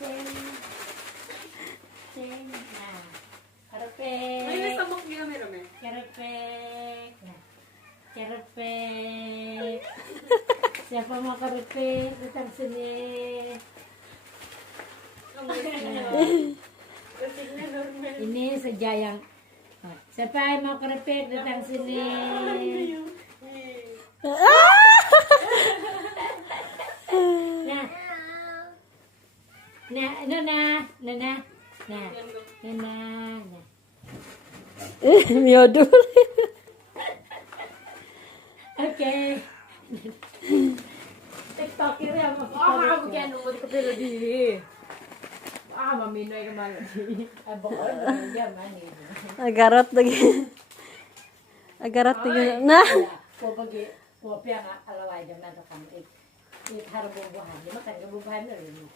Sing. Nah. Kerepek. Ay, nasabok niya kami. Kerepek. Nah. Kerepek. Siapa mau kerepek? Datang sini. Ini sejayang. Siapa yang mau kerepek? Datang sini. Nah. Nah, Nana, Nana, nah, Nana, nah. Miyodul. Oke. TikToker ya mau Ah, bukan umur kepala diri. Ah, maminoy ka man. Bokol dia mani. Agarot lagi. Agarot lagi. Nah. Po pagi po piang alaway jam na to kan. Ik harap bubuhan. Di makan bubuhan rin.